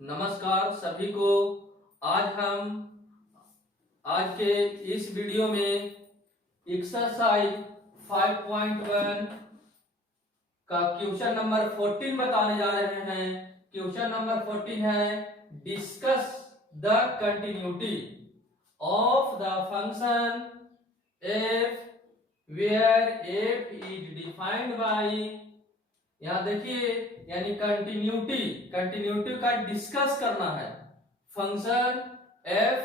नमस्कार सभी को। आज के इस वीडियो में एक्सरसाइज 5.1 का क्वेश्चन नंबर 14 बताने जा रहे हैं। क्वेश्चन नंबर 14 है discuss the continuity of the function f where f is defined by. यहां देखिए यानी कंटिन्यूटी का डिस्कस करना है। फंक्शन एफ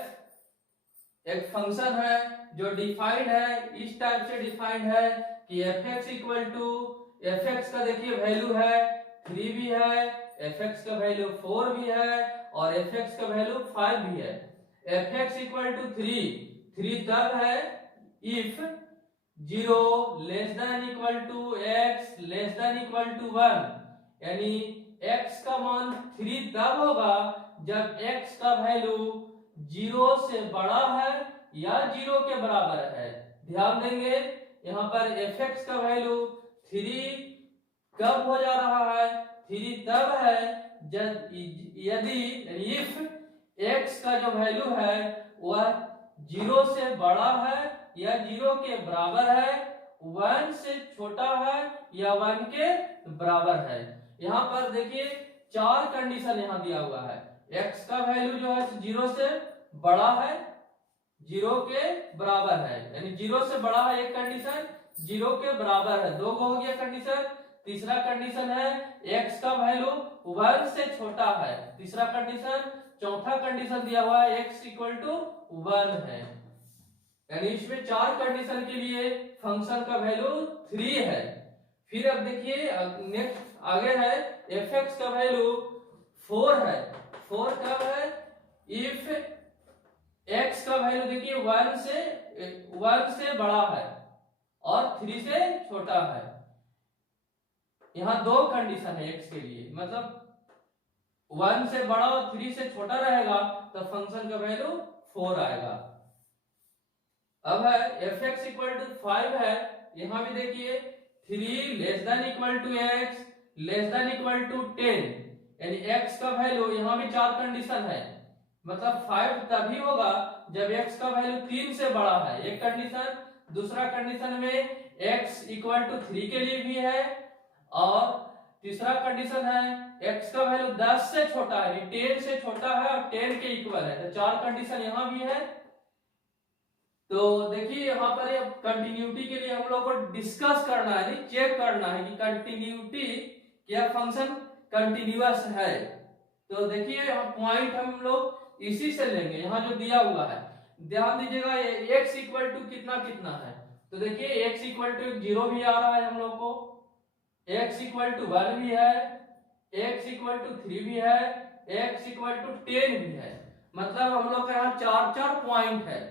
एक फंक्शन है जो डिफाइंड है, इस टाइप से डिफाइंड है कि f x equal to f x का देखिए वैल्यू है 3 भी है, एफ एक्स का वैल्यू 4 भी है और एफ एक्स का वैल्यू 5 भी है। एफ एक्स इक्वल टू 3 तब है if 0 less than equal to x less than equal to 1, यानी x का मान 3 तब होगा जब x का वैल्यू 0 से बड़ा है या 0 के बराबर है। ध्यान देंगे यहां पर fx का वैल्यू 3 कब हो जा रहा है, 3 तब है जब यदि इफ x का जो वैल्यू है वह 0 से बड़ा है या 0 के बराबर है, 1 से छोटा है या 1 के बराबर है। यहां पर देखिए 4 कंडीशन यहां दिया हुआ है। x का वैल्यू जो है 0 से बड़ा है, 0 के बराबर है, यानी 0 से बड़ा है एक कंडीशन, 0 के बराबर है 2 हो गया कंडीशन। तीसरा कंडीशन है x का वैल्यू 1 से छोटा है, तीसरा कंडीशन। चौथा कंडीशन दिया हुआ है x इक्वल टू 1 है, यानी इसमें 4 कंडीशन के लिए फंक्शन का वैल्यू 3 है। फिर अब देखिए नेक्स्ट आगे है fx का वैल्यू 4 है। 4 कब है, इफ x का वैल्यू देखिए 1 से बड़ा है और 3 से छोटा है। यहां 2 कंडीशन है x के लिए, मतलब 1 से बड़ा और 3 से छोटा रहेगा तो फंक्शन का वैल्यू 4 आएगा। अब है एफ एक्स इक्वल टू 5 है, यहां भी देखिए 3 less than equal to x less than equal to 10, यानी x का वैल्यू यहां भी 4 कंडीशन है, मतलब 5 तभी होगा जब x का वैल्यू 3 से बड़ा है, एक कंडीशन। दूसरा कंडीशन में x इक्वल टू 3 के लिए भी है और तीसरा कंडीशन है x का वैल्यू 10 से छोटा है, 10 से छोटा है और 10 के इक्वल है, तो 4 कंडीशन यहां भी है। तो देखिए यहाँ पर कंटिन्यूटी के लिए हम लोग को डिस्कस करना है, चेक करना है कि कंटिन्यूटी क्या फंक्शन कंटिन्यूअस है। तो देखिए यहाँ पॉइंट हम लोग इसी से लेंगे, यहाँ जो दिया हुआ है ध्यान दीजिएगा x इक्वल टू कितना कितना है। तो देखिए x इक्वल टू 0 भी आ रहा है हम लोग को, x इक्वल टू 1 भी है, x इक्वल टू 3 भी है, x इक्वल टू 10 भी है, मतलब हम लोग का यहाँ 4 पॉइंट है।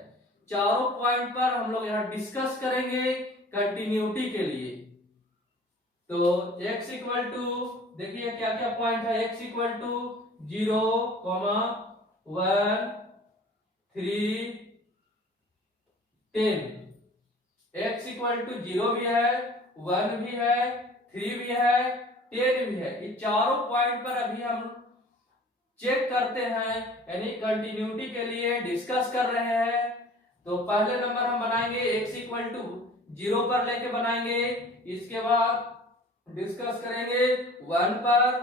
चारों पॉइंट पर हम लोग यहाँ डिस्कस करेंगे कंटिन्यूटी के लिए। तो x इक्वल टू देखिए क्या क्या पॉइंट है, x equal to 0, 1, 3, 10। x equal to 0 भी है, 1 भी है, 3 भी है, 10 भी है। ये चारों पॉइंट पर अभी हम चेक करते हैं, यानी कंटिन्यूटी के लिए डिस्कस कर रहे हैं। तो पहले नंबर हम बनाएंगे x इक्वल टू 0 पर लेके बनाएंगे, इसके बाद डिस्कस करेंगे 1 पर,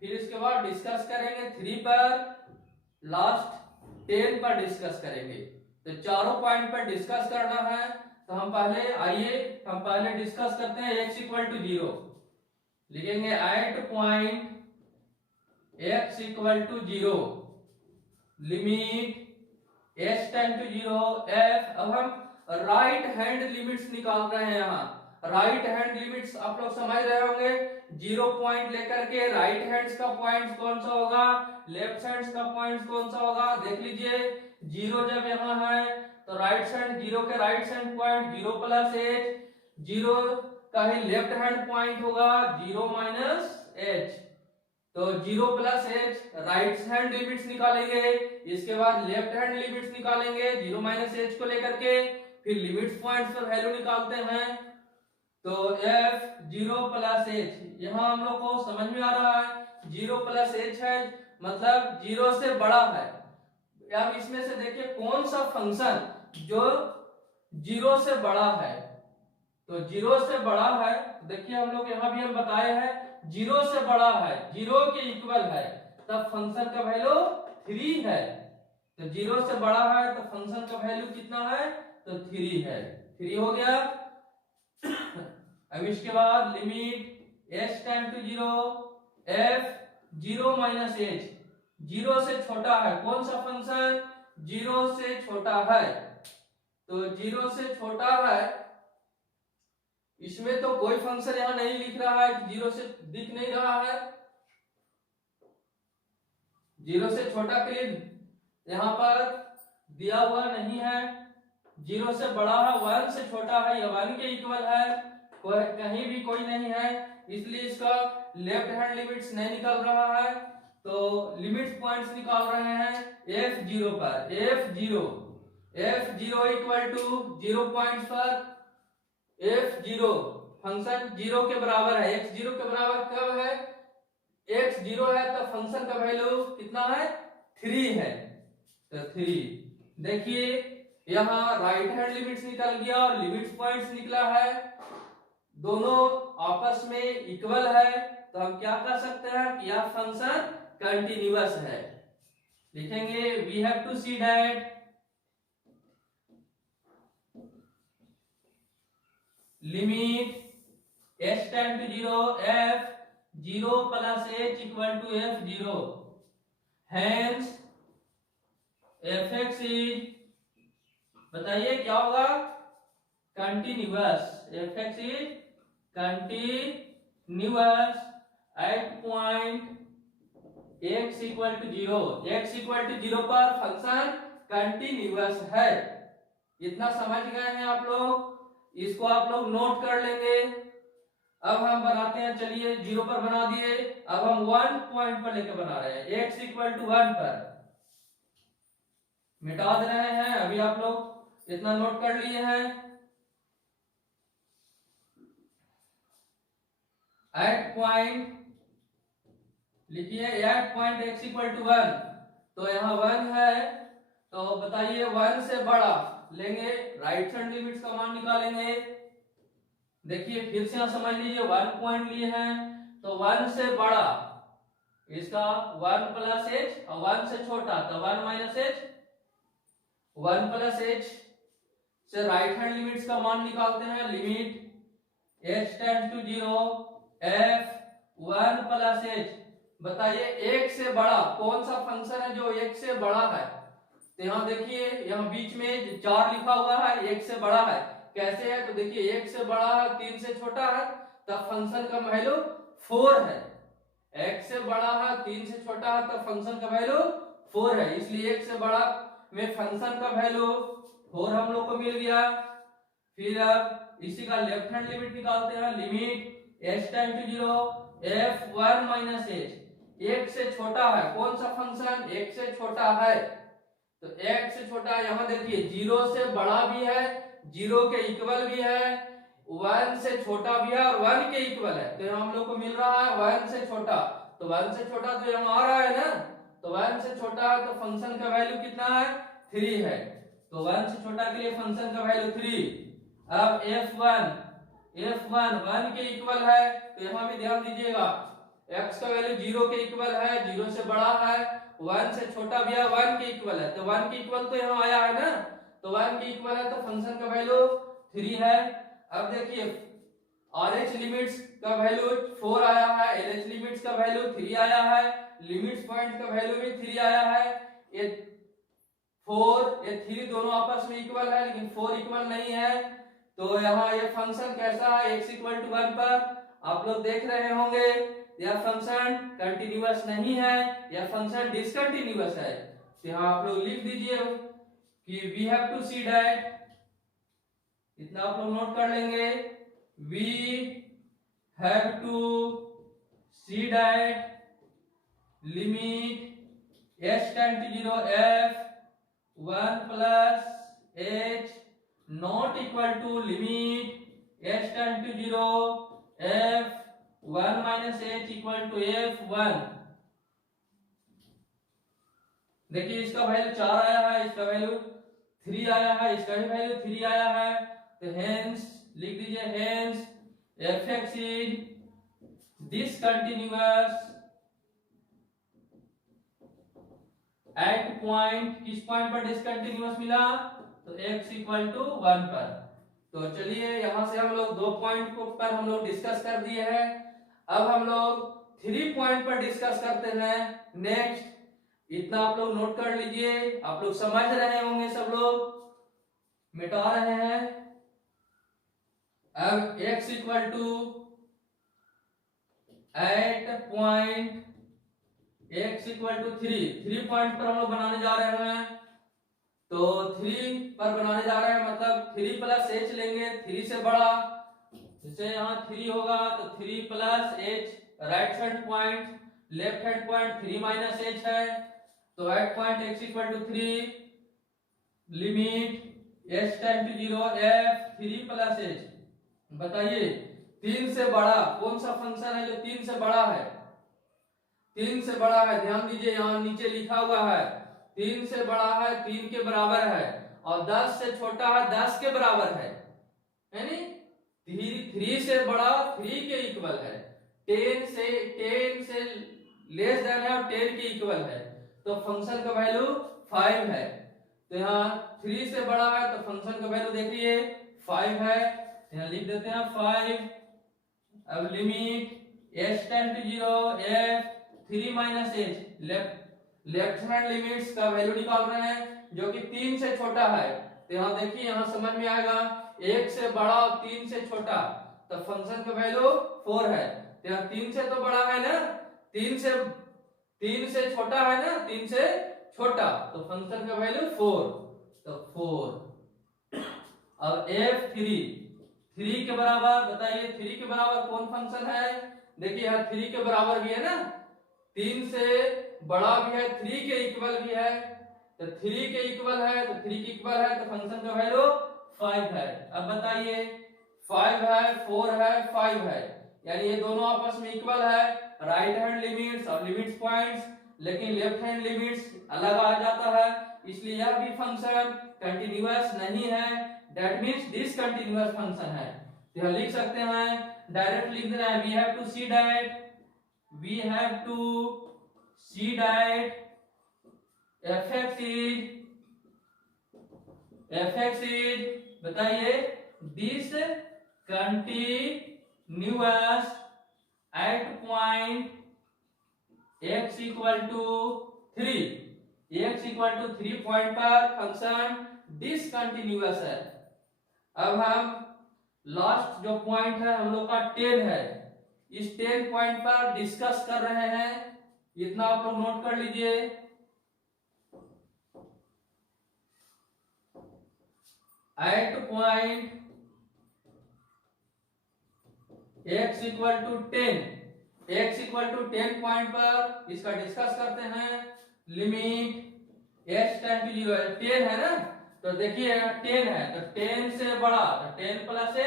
फिर इसके बाद डिस्कस करेंगे 3 पर, लास्ट 10 पर डिस्कस करेंगे। तो चारों पॉइंट पर डिस्कस करना है। तो हम पहले डिस्कस करते हैं x इक्वल टू 0, लिखेंगे at point x equal to 0 limit h tend to 0 f। अब हम राइट हैंड लिमिट्स निकाल रहे हैं। यहाँ राइट हैंड लिमिट्स आप लोग समझ रहे होंगे, 0 पॉइंट लेकर के राइट हैंड्स का पॉइंट कौन सा होगा, लेफ्ट हैंड्स का पॉइंट कौन सा होगा। देख लीजिए 0 जब यहाँ है तो राइट हैंड 0 के right hand point 0 plus h, 0 का ही लेफ्ट हैंड पॉइंट होगा 0 माइनस h। तो 0 plus h right hand limits निकालेंगे, इसके बाद लेफ्ट हैंड लिमिट्स निकालेंगे 0 माइनस h को लेकर के, फिर लिमिट्स पॉइंट्स पर वैल्यू निकालते हैं। तो f 0 प्लस h, यहां हम लोग को समझ में आ रहा है जीरो प्लस एच है, मतलब जीरो से बड़ा है। अब इसमें से देखिए कौन सा फंक्शन जो जीरो से बड़ा है, तो जीरो से बड़ा है, तो देखिए हम लोग यहाँ भी हम बताए हैं जीरो से बड़ा है, जीरो के इक्वल है, तब फंक्शन का वैल्यू 3 है। तो जीरो से बड़ा है तो फंक्शन का वैल्यू कितना है, तो 3 है, 3 हो गया। अब इसके बाद limit h tend to zero f zero minus h, zero से छोटा है, कौन सा फंक्शन जीरो से छोटा है, तो जीरो से छोटा है, इसमें तो कोई फंक्शन यहां नहीं लिख रहा है कि जीरो से दिख नहीं रहा है, जीरो से छोटा के लिए यहां पर दिया हुआ नहीं है, जीरो से बड़ा है, 1 से छोटा है या 1 के इक्वल है, कोई कहीं भी कोई नहीं है, इसलिए इसका लेफ्ट हैंड लिमिट्स नहीं निकल रहा है, तो लिमिट्स पॉइंट्स निकाल रहे हैं f0 पर, f0 इक्वल टू 0 पॉइंट्स पर, f0 फंक्शन 0 के बराबर है, x 0 के बराबर कब है, x 0 है तो फंक्शन का वैल्यू कितना है, 3 है, तो 3। देखिए यहाँ राइट हैंड लिमिट्स निकल गया और लिमिट्स पॉइंट्स निकला है, दोनों आपस में इक्वल है, तो हम क्या कर सकते हैं कि यह फंक्शन कंटिन्यूअस है, लिखेंगे we have to see that limit h tend to zero f 0 plus h equal to f0, hence fx is, बताइए क्या होगा, continuous, fx is continuous at point x equal to zero, x equal to zero पर function continuous है। इतना समझ गए हैं आप लोग, इसको आप लोग नोट कर लेंगे। अब हम बनाते हैं, चलिए जीरो पर बना दिए, अब हम 1 पॉइंट पर लेकर बना रहे हैं, x इक्वल टू 1 पर मिटा दे रहे हैं, अभी आप लोग इतना नोट कर लिए हैं। एट पॉइंट लिखिए, at point x equal to 1, तो यहाँ 1 है, तो बताइए 1 से बड़ा लेंगे, राइट हैंड लिमिट्स का मान निकालेंगे। देखिए फिर से यहाँ समझ लीजिए 1 पॉइंट लिए हैं, तो 1 से बड़ा इसका 1 प्लस h और 1 से छोटा तो 1 माइनस h, 1 प्लस h से राइट हैंड लिमिट्स का मान निकालते हैं, limit h tends to zero f 1 plus h, बताइए एक से बड़ा कौन सा फंक्शन है जो एक से बड़ा है, तो यहाँ देखिए यहाँ बीच में 4 लिखा हुआ है, एक से बड़ा है, कैसे है, तो देखिए एक से बड़ा है 3 से छोटा है, तब फंक्शन का वैल्यू 4 है, एक से बड़ा है 3 से छोटा है तब फंक्शन का वैल्यू 4 है, इसलिए एक से बड़ा में फंक्शन का वैल्यू 4 हम लोग को मिल गया। फिर अब इसी का लेफ्ट हैंड लिमिट निकालते हैं, limit h tend to zero f 1 minus h, एक से छोटा है, कौन सा फंक्शन एक से छोटा है, तो एक से छोटा यहाँ देखिए 0 से बड़ा भी है, 0 के इक्वल भी है, 1 से छोटा भी है और 1 के इक्वल है, तो हम लोग को मिल रहा है 1 से छोटा, तो 1 से छोटा तो यहाँ आ रहा है ना, तो 1 से छोटा है तो फंक्शन का वैल्यू कितना है, 3 है, तो 1 से छोटा के लिए फंक्शन का वैल्यू 3। अब f1 1 के इक्वल है, तो यहाँ भी ध्यान दीजिएगा x का वैल्यू 0 के इक्वल है, 0 से बड़ा है, 1 से छोटा भी है, 1 के इक्वल है, तो 1 के इक्वल तो यहाँ आया है ना, तो 1 के इक्वल है तो फंक्शन का वैल्यू 3 है। अब देखिए RH लिमिट्स का वैल्यू 4 आया है, LH लिमिट्स का वैल्यू 3 आया है, लिमिट्स पॉइंट का वैल्यू भी 3 आया है, ये 4 ये 3 दोनों आपस में इक्वल है लेकिन 4 इक्वल नहीं है, तो यहाँ ये फंक्शन कैसा है, x इक्वल टू 1 पर आप लोग देख रहे होंगे यह फंक्शन कंटिन्यूअस नहीं है, यह फंक्शन डिसकंटिन्यूअस है, तो यहाँ आप लोग लिख दीजिए कि we have to see that, इतना आप लोग नोट कर लेंगे, we have to see that limit h tend to zero f 1 plus h not equal to limit h tend to zero f 1 minus h equal to F1। देखिए इसका value 4 आया है, इसका वैल्यू 3 आया है, इसका भी वैल्यू 3 आया है। तो हेंस लिख दीजिए, hence Fx is discontinuous at point, किस पॉइंट पर डिसकंटिन्यूअस मिला? तो x इक्वल टू 1 पर। तो चलिए यहां से हम लोग 2 पॉइंट पर हम लोग डिस्कस कर दिए हैं। अब हम लोग 3 पॉइंट पर डिस्कस करते हैं। नेक्स्ट इतना आप लोग नोट कर लीजिए, आप लोग समझ रहे होंगे, सब लोग मिटा रहे हैं। अब x equal to at point x equal to 3 point पर हम लोग बनाने जा रहे हैं। तो 3 पर बनाने जा रहे हैं, मतलब 3 प्लस h लेंगे, 3 से बड़ा। जैसे यहाँ 3 होगा तो 3 plus h, right hand point, left hand point 3 minus h है। तो at point x equal to 3, limit h tend to 0 f 3 plus h। बताइए 3 से बड़ा कौन सा फंक्शन है जो 3 से बड़ा है? 3 से बड़ा है, ध्यान दीजिए यहाँ नीचे लिखा हुआ है 3 से बड़ा है, 3 के बराबर है, और 10 से छोटा है, 10 के बराबर है नी? 3 से बड़ा 3 के इक्वल है, 10 से लेस देन है और 10 के इक्वल है, तो फंक्शन का वैल्यू 5 है। तो यहाँ 3 से बड़ा है तो फंक्शन का वैल्यू देखिए 5 है, यहाँ लिख देते हैं 5। अब limit h tend to 0 f 3 minus h, left hand limits का वैल्यू निकाल रहे हैं जो कि 3 से छोटा है। तो यहाँ देखिए, यहाँ समझ में आएगा 1 से बड़ा और 3 से छोटा, तो फंक्शन का वैल्यू 4 है। तो यहाँ 3 से तो बड़ा है ना, 3 से छोटा है ना, 3 से छोटा, तो फंक्शन का वैल्यू 4, तो 4। अब f3 के बराबर, बताइए 3 के बराबर कौन फंक्शन है? देखिए यहाँ 3 के बराबर भी है ना, 3 से बड़ा भी है, 3 के इक्वल भी है, तो 3 के इक्वल है, तो 3 के इक्वल है, तो फंक्शन का वैल्यू 5 है। अब बताइए 5 है, 4 है, 5 है, यानी ये दोनों आपस में इक्वल है, राइट हैंड लिमिट्स और लिमिट्स पॉइंट्स, लेकिन लेफ्ट हैंड लिमिट्स अलग आ जाता है, इसलिए यह भी फंक्शन कंटिन्यूअस नहीं है, दैट मींस डिसकंटिन्यूअस फंक्शन है। तो यह लिख सकते हैं, डायरेक्ट लिख रहे हैं, we have to see that fx is बताइए discontinuous at point x equal to 3, x equal to 3 point पर फंक्शन डिसकंटिन्यूअस है। अब हम लास्ट जो पॉइंट है हम लोग का 10 है, इस 10 पॉइंट पर डिस्कस कर रहे हैं, इतना आप लोग नोट कर लीजिए। At point x equal to 10 point पर इसका डिस्कस करते हैं। लिमिट h टेंड टू 0, 10 है ना, तो देखिए 10 है तो 10 से बड़ा तो 10 प्लस h,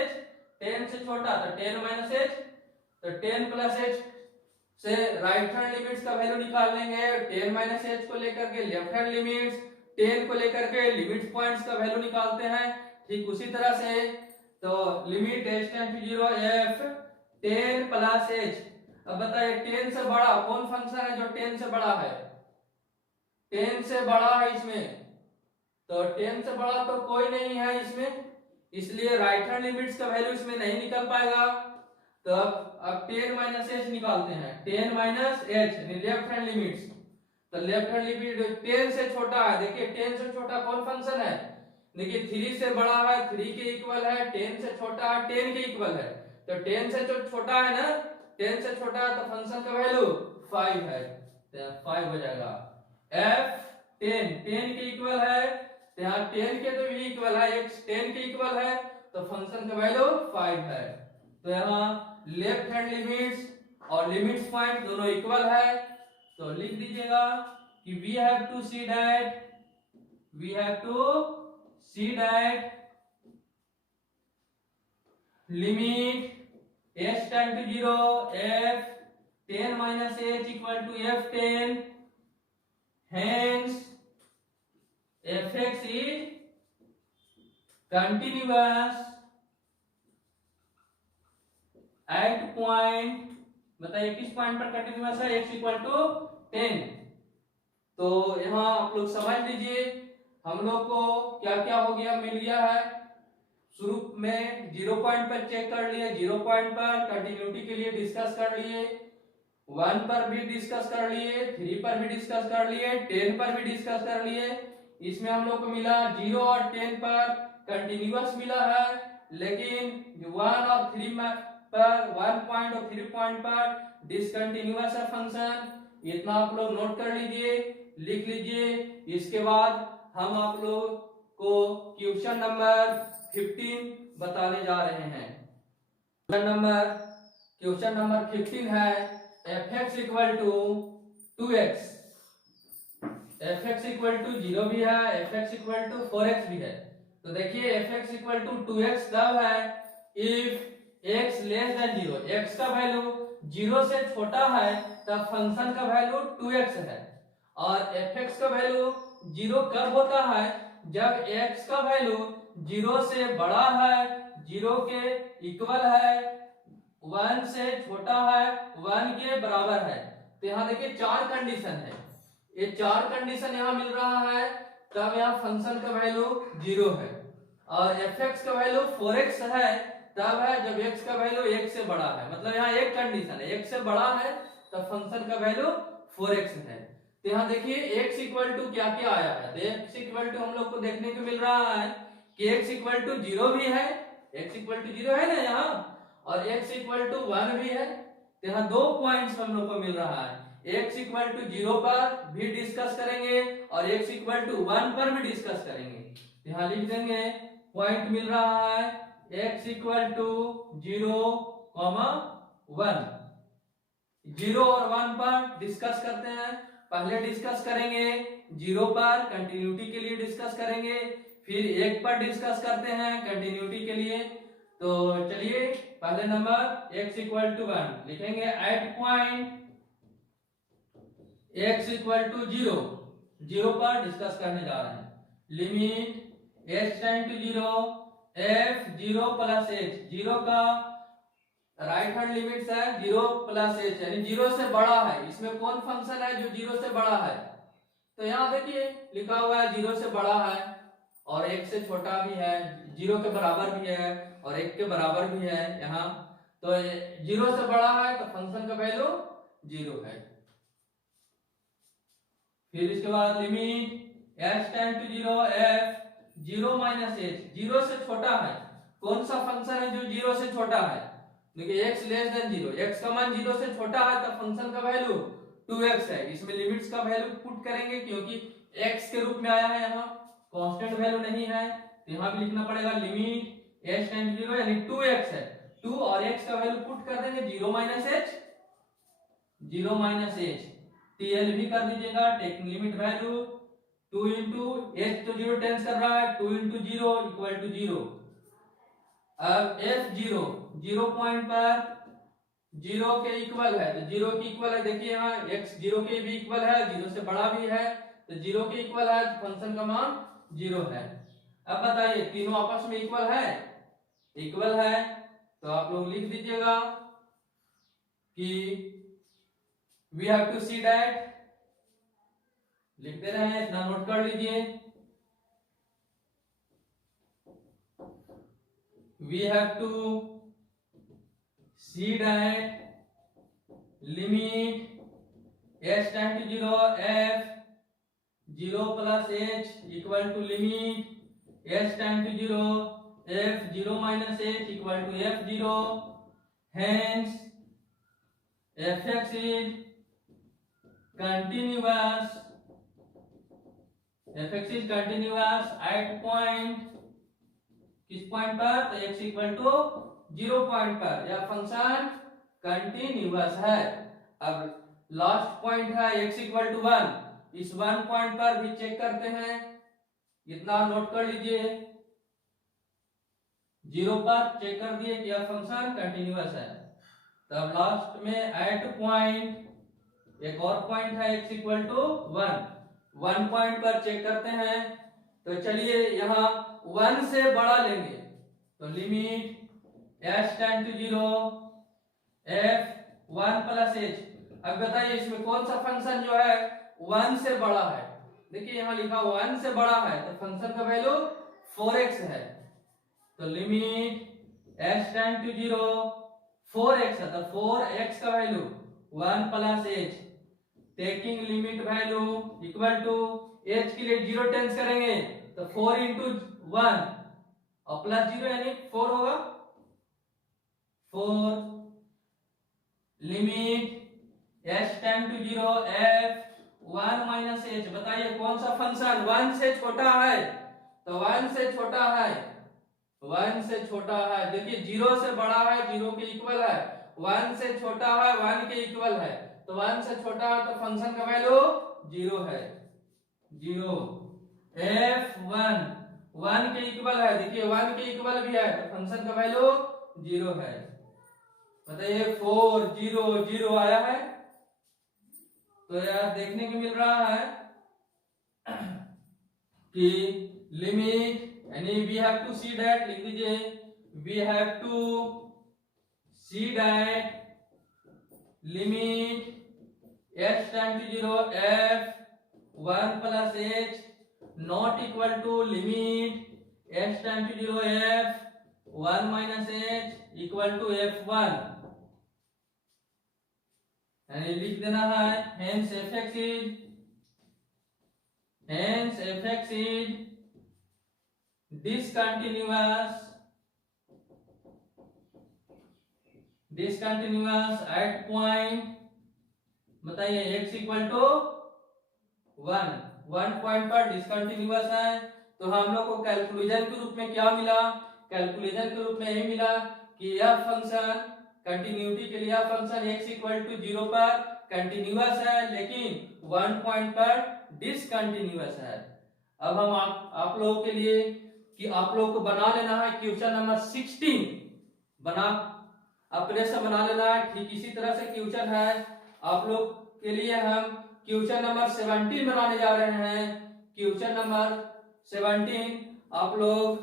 10 से छोटा तो 10 माइनस h, तो 10 प्लस h से राइट हैंड लिमिट्स का वैल्यू निकाल लेंगे, 10 माइनस h को लेकर के लेफ्ट हैंड लिमिट्स, 10 को लेकर के लिमिट पॉइंट्स का वैल्यू निकालते हैं। ठीक उसी तरह से तो limit h tend to 0 f 10 plus h। अब बताइए 10 से बड़ा कौन फंक्शन है जो 10 से बड़ा है? 10 से बड़ा है इसमें, तो 10 से बड़ा तो कोई नहीं है इसमें, इसलिए राइट हैंड लिमिट्स का वैल्यू इसमें नहीं निकल पाएगा। तो अब 10 माइनस h निकालते हैं, 10 minus h left hand limits, तो लेफ्ट हैंड लिमिट 10 से छोटा है, देखिए 10 से छोटा कौन फंक्शन है? देखिए 3 से बड़ा है, 3 के इक्वल है, 10 से छोटा है, 10 के इक्वल है, तो 10 से जो छोटा है ना, 10 से छोटा है तो फंक्शन का वैल्यू 5 है, तो 5 हो जाएगा। f 10 के इक्वल है, तो यहाँ 10 के तो भी इक्वल है, x 10 के इक्वल है, तो फंक्शन का वैल्यू 5 है। तो यहाँ लेफ्ट हैंड लिमिट्स और लिमिट्स पॉइंट दोनों इक्वल है, तो लिख दीजिएगा कि we have to see that limit h time to 0 f 10 minus h equal to f10, hence fx is continuous at point, बताइए किस पॉइंट पर कंटिन्यूअस है, x इक्वल टू 10। तो यहाँ आप लोग समझ लीजिए हम लोग को क्या क्या हो गया, मिल गया है। शुरू में 0 पॉइंट पर चेक कर लिए, 0 पॉइंट पर कंटिन्यूटी के लिए डिस्कस कर लिए, 1 पर भी डिस्कस कर लिए, 3 पर भी डिस्कस कर लिए, 10 पर भी डिस्कस कर लिए। इसमें हम लोग को मिला 0 और 10 पर कंटिन्यूअस मिला है, लेकिन 1 और 3 पर 1 पॉइंट और 3 पॉइंट पर डिसकंटिन्यूअस है फंक्शन। इतना आप लोग नोट कर लीजिए, लिख लीजिए। इसके बाद हम आप लोग को क्वेश्चन नंबर 15 बताने जा रहे हैं। क्वेश्चन नंबर 15 है fx equal to 2x, fx equal to 0 भी है, fx इक्वल टू 4x भी है। तो देखिए fx इक्वल टू 2x तब है if x less then 0, x का वैल्यू 0 से छोटा है तब फंक्शन का वैल्यू 2x है। और fx का वैल्यू 0 कब होता है, जब x का वैल्यू 0 से बड़ा है, 0 के इक्वल है, 1 से छोटा है, 1 के बराबर है। तो यहाँ देखिए 4 कंडीशन है, ये 4 कंडीशन यहाँ मिल रहा है, तब यहाँ फंक्शन का वैल्यू 0 है। और fx का वैल्यू 4x है तब है जब x का वैल्यू 1 से बड़ा है, मतलब यहाँ एक कंडीशन है, 1 से बड़ा है तब फंक्शन का वैल्यू 4x है। तो यहाँ देखिए x इक्वल टू क्या क्या आया है, तो x इक्वल टू हम लोग को देखने को मिल रहा है कि x इक्वल टू 0 भी है, x इक्वल टू 0 है ना यहाँ, और x इक्वल टू 1 भी है। तो यहाँ 2 पॉइंट्स हम लोग को मिल रहा है, x इक्वल टू 0 पर भी डिस्कस करेंगे और x इक्वल टू 1 पर भी डिस्कस करेंगे। यहाँ लिख देंगे पॉइंट मिल रहा है x इक्वल टू 0, 1, 0 और 1 पर डिस्कस करते हैं। पहले डिस्कस करेंगे 0 पर कंटिन्यूटी के लिए डिस्कस करेंगे, फिर 1 पर डिस्कस करते हैं कंटिन्यूटी के लिए। तो चलिए पहले नंबर x इक्वल टू 1 लिखेंगे, at point x equal to 0, 0 पर डिस्कस करने जा रहे हैं। Limit h tend to 0 f 0 plus h, 0 का राइट हैंड लिमिट्स है 0 प्लस h, यानी 0 से बड़ा है। इसमें कौन फंक्शन है जो 0 से बड़ा है, तो यहाँ देखिए लिखा हुआ है 0 से बड़ा है और 1 से छोटा भी है, 0 के बराबर भी है और 1 के बराबर भी है यहाँ। तो 0 से बड़ा है तो फंक्शन का वैल्यू 0 है। फिर इसके बाद limit h tend to 0 f 0 minus h, 0 से छोटा है, कौन सा फंक्शन है जो 0 से छोटा है, देखिए x लेस देन 0, x का मान 0 से छोटा है तब फंक्शन का वैल्यू 2x है। इसमें लिमिट्स का वैल्यू पुट करेंगे क्योंकि x के रूप में आया है, यहाँ कांस्टेंट वैल्यू नहीं है, तो यहाँ भी लिखना पड़ेगा लिमिट h टेंड टू 0 यानी 2x है, 2 और x का वैल्यू पुट कर देंगे 0 minus h, 0 minus h, TL भी कर दीजिएगा, taking limit value 2 into h तो 0 टेंस कर रहा है, 2 इंटू 0 इक्वल टू 0। अब f0 0 पॉइंट पर 0 के इक्वल है, तो 0 के इक्वल है, देखिए यहाँ x 0 के भी इक्वल है, 0 से बड़ा भी है, तो 0 के इक्वल है तो फंक्शन का मान 0 है। अब बताइए तीनों आपस में इक्वल है, इक्वल है, तो आप लोग लिख दीजिएगा कि we have to see that, लिखते रहे, इतना नोट कर लीजिए, we have to see that limit h tend to 0 f 0 plus h equal to limit h tend to 0 f 0 minus h equal to f0, hence fx is continuous, fx is continuous at point, किस point पर, तो x equal to 0 point पर, यह function continuous है। अब last point है x equal to 1, इस 1 point पर भी चेक करते हैं, इतना नोट कर लीजिए, 0 पर चेक कर दिए कि यह फंक्शन कंटिन्यूअस है। तब लास्ट में एट पॉइंट, एक और पॉइंट है x इक्वल टू 1 पॉइंट पर चेक करते हैं। तो चलिए यहाँ 1 से बड़ा लेंगे, तो limit h tend to 0 f 1 plus h। अब बताइए इसमें कौन सा फंक्शन जो है 1 से बड़ा है। देखिए यहाँ लिखा 1 से बड़ा है तो फंक्शन का वैल्यू 4x है। तो limit h tend to 0 4x है, तो 4x का value 1 plus h, taking limit value equal to h के लिए 0 टेंस करेंगे तो 4 इंटू 1 और प्लस 0 यानी 4 होगा। 4 limit h tend to 0 f 1 minus h। बताइए कौन सा फंक्शन 1 से छोटा है, तो 1 से छोटा है, 1 से छोटा है। देखिए 0 से बड़ा है, 0 के इक्वल है, 1 से छोटा है, 1 के इक्वल है। तो 1 से छोटा है तो फंक्शन का वैल्यू 0 है, 0 f 1 के इक्वल है। देखिए 1 के इक्वल भी है तो फंक्शन का वैल्यू 0 है। बताइए 4 0 0 आया है। तो यार देखने को मिल रहा है कि लिमिट, यानी we have to see that, लिख दीजिए we have to see that limit h tend to 0 f 1 plus h not equal to limit h tend to 0 f 1 minus h equal to f1। यानी लिख देना है hence fx is discontinuous at point, बताइए x equal to 1 point पर discontinuous है। तो हम लोग को कैलकुलेशन के रूप में क्या मिला, कैलकुलेशन के रूप में यही मिला कि यह फंक्शन कंटिन्यूटी के लिए यह फंक्शन x इक्वल टू 0 पर कंटिन्यूअस है लेकिन 1 पॉइंट पर डिसकंटिन्यूअस है। अब हम आप लोगों के लिए कि आप लोग को बना लेना है क्वेश्चन नंबर 16, बना अपने से बना लेना है। ठीक इसी तरह से क्वेश्चन है आप लोग के लिए हम क्वेश्चन नंबर 17 बनाने जा रहे हैं। क्वेश्चन नंबर 17 आप लोग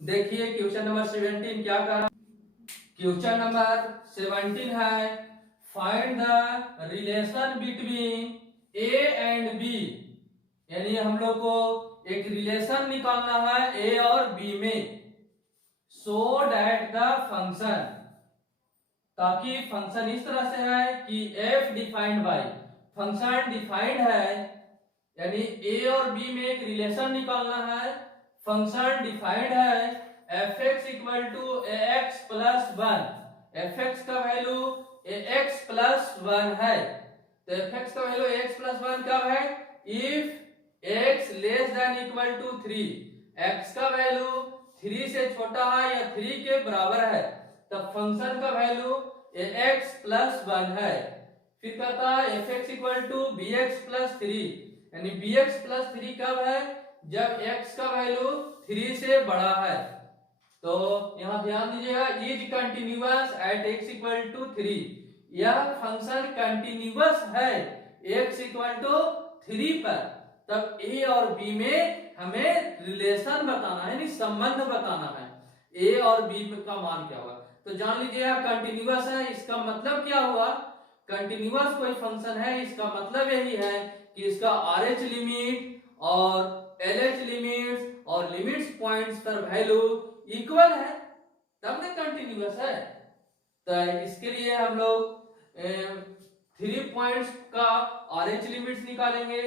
देखिए क्वेश्चन नंबर 17 क्या कह रहा। क्वेश्चन नंबर 17 है find the relation between a and b, यानी हम लोग को एक रिलेशन निकालना है a और b में, सो दैट द फंक्शन, ताकि फंक्शन इस तरह से है कि f defined by, function defined है, यानी a और b में एक रिलेशन निकालना है। फंक्शन डिफाइंड है fx equal to ax plus 1, fx का वैल्यू ax प्लस 1 है। तो fx का वैल्यू ax प्लस 1 कब है, if x less than equal to 3, x का वैल्यू 3 से छोटा है या 3 के बराबर है, तब फंक्शन का वैल्यू ax प्लस 1 है। फिर कहता है fx equal to bx plus 3, यानी bx प्लस 3 कब है, जब x का वैल्यू 3 से बड़ा है। तो यहाँ ध्यान दीजिएगा is continuous at x equal to 3, यह फंक्शन कंटिन्यूअस है x इक्वल टू 3 पर, तब a और b में हमें रिलेशन बताना है, यानी संबंध बताना है a और b का मान क्या होगा। तो जान लीजिए कंटिन्यूअस है, इसका मतलब क्या हुआ, कंटिन्यूअस कोई फंक्शन है इसका मतलब यही है कि इसका RH लिमिट और LH लिमिट्स और लिमिट्स पॉइंट्स पर वैल्यू इक्वल है, तब ना कंटिन्यूअस है। तो इसके लिए हम लोग 3 पॉइंट्स का RH लिमिट्स निकालेंगे,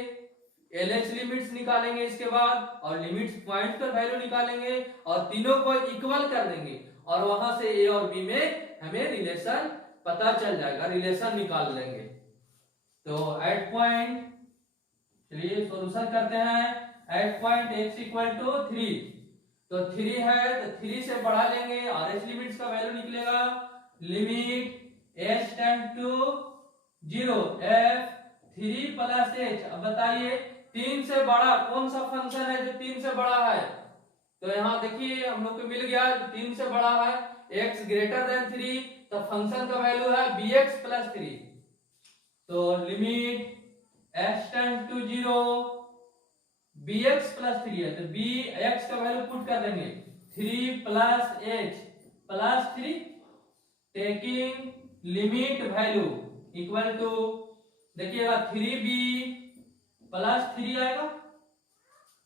LH लिमिट्स निकालेंगे इसके बाद, और लिमिट्स पॉइंट पर वैल्यू निकालेंगे और तीनों को इक्वल कर देंगे और वहां से A और B में हमें रिलेशन पता चल जाएगा, रिलेशन निकाल लेंगे। तो एट पॉइंट, चलिए सॉल्यूशन करते हैं। At point x equal to 3, तो 3 है तो 3 से बढ़ा लेंगे, RH लिमिट्स का वैल्यू निकलेगा limit h tend to 0 f 3 plus h। अब बताइए 3 से बड़ा कौन सा फंक्शन है जो 3 से बड़ा है, तो यहाँ देखिए हम लोग को मिल गया 3 से बड़ा है x ग्रेटर देन 3, तो फंक्शन का वैल्यू है bx प्लस 3। तो limit x tend to 0 bx plus 3 है, तो bx का वैल्यू पुट कर देंगे 3 plus h plus 3, taking limit value equal to, देखिएगा 3b प्लस 3 आएगा,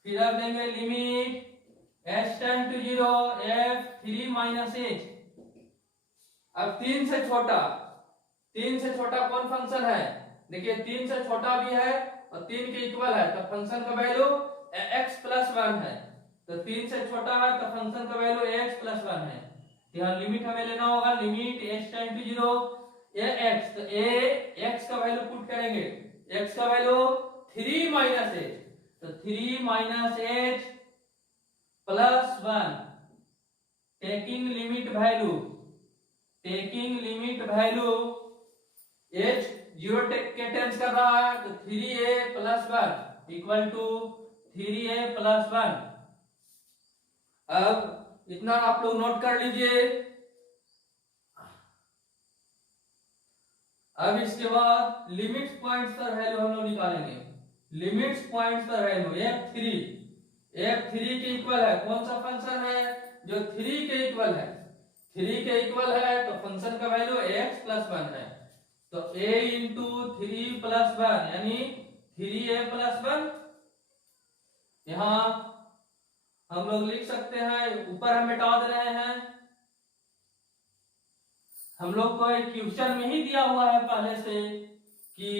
फिर अब देंगे limit h tend to 0 f 3 minus h। अब 3 से छोटा कौन फंक्शन है, देखिए 3 से छोटा भी है और 3 के इक्वल है, तो फंक्शन का वैल्यू x प्लस 1 है। तो 3 से छोटा है तो फंक्शन का वैल्यू x प्लस 1 है। यहाँ लिमिट हमें लेना होगा, limit h tend to 0 ax, तो x का वैल्यू पुट करेंगे, x का वैल्यू 3 माइनस h, तो 3 minus h plus 1, taking limit value h 0 के टेंस कर रहा है, तो 3a plus 1 equal to 3a plus 1। अब इतना आप लोग नोट कर लीजिए। अब इसके बाद लिमिट्स पॉइंट्स पर वैल्यू हम लोग निकालेंगे। लिमिट्स पॉइंट्स पर वैल्यू f3 के इक्वल है, कौन सा फंक्शन है जो 3 के इक्वल है, 3 के इक्वल है तो फंक्शन का वैल्यू x प्लस 1 है, तो a इंटू 3 प्लस 1 यानी 3a प्लस 1। यहां हम लोग लिख सकते हैं, ऊपर हम मिटा दे रहे हैं, हम लोग को एक क्वेश्चन में ही दिया हुआ है पहले से कि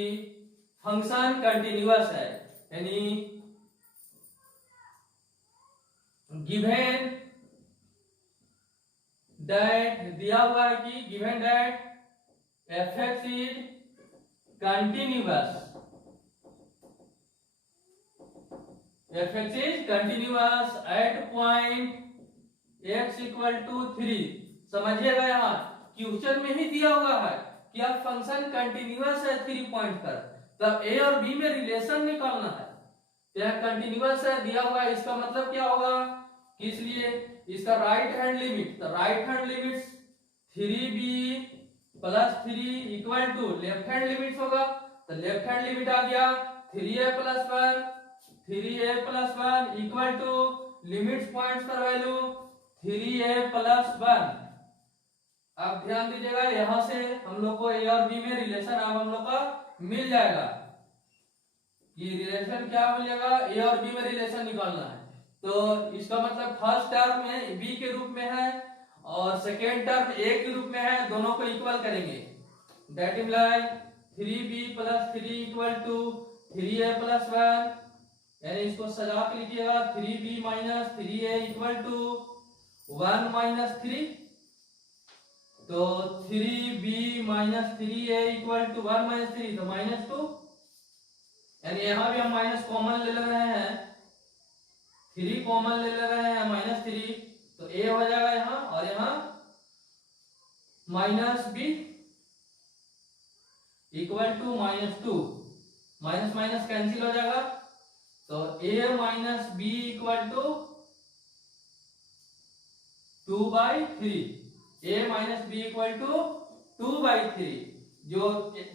फंक्शन कंटिन्यूअस है, यानी गिवन दैट दिया हुआ है कि given that fx is continuous at point x equal to 3। समझिएगा, यहाँ क्वेश्चन में ही दिया हुआ है कि अब फंक्शन कंटिन्यूअस है 3 पॉइंट पर, तब a और b में रिलेशन निकालना है। तो यह कंटिन्यूअस है दिया हुआ है, इसका मतलब क्या होगा कि इसलिए इसका राइट हैंड लिमिट, तो right hand limit 3b plus 3 equal to left hand limit होगा, तो लेफ्ट हैंड लिमिट आ गया 3a plus 1 equal to limits points पर वैल्यू 3a प्लस 1। अब ध्यान दीजिएगा, यहां से हम लोग को a और b में रिलेशन अब हम लोग का मिल जाएगा। ये रिलेशन क्या मिल जाएगा, a और b में रिलेशन निकालना है, तो इसका मतलब फर्स्ट टर्म में b के रूप में है और सेकेंड टर्म a के रूप में है, दोनों को इक्वल करेंगे। That imply 3b plus 3 equal to 3a plus 1, यानी इसको सजा के लिखिएगा 3b minus 3a equal to 1 minus 3, तो 3b minus 3a equal to 1 minus 3, तो माइनस 2, यानी यहां भी हम माइनस कॉमन ले रहे हैं, 3 कॉमन ले रहे हैं माइनस 3, तो a हो जाएगा यहां और यहां minus b equal to minus 2, minus minus cancel हो जाएगा, तो a minus b equal to 2/3, a minus b equal to 2/3,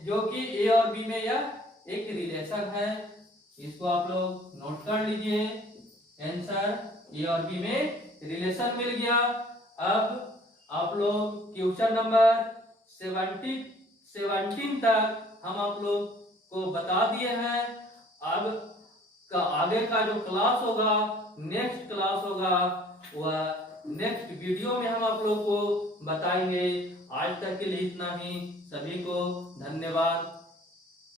जो कि a और b में यह एक रिलेशन है। इसको आप लोग नोट कर लीजिए, आंसर a और b में रिलेशन मिल गया। अब आप लोग क्वेश्चन नंबर 17 तक हम आप लोग को बता दिए हैं। अब का आगे का जो क्लास होगा, नेक्स्ट क्लास होगा, वह नेक्स्ट वीडियो में हम आप लोग को बताएंगे। आज तक के लिए इतना ही, सभी को धन्यवाद।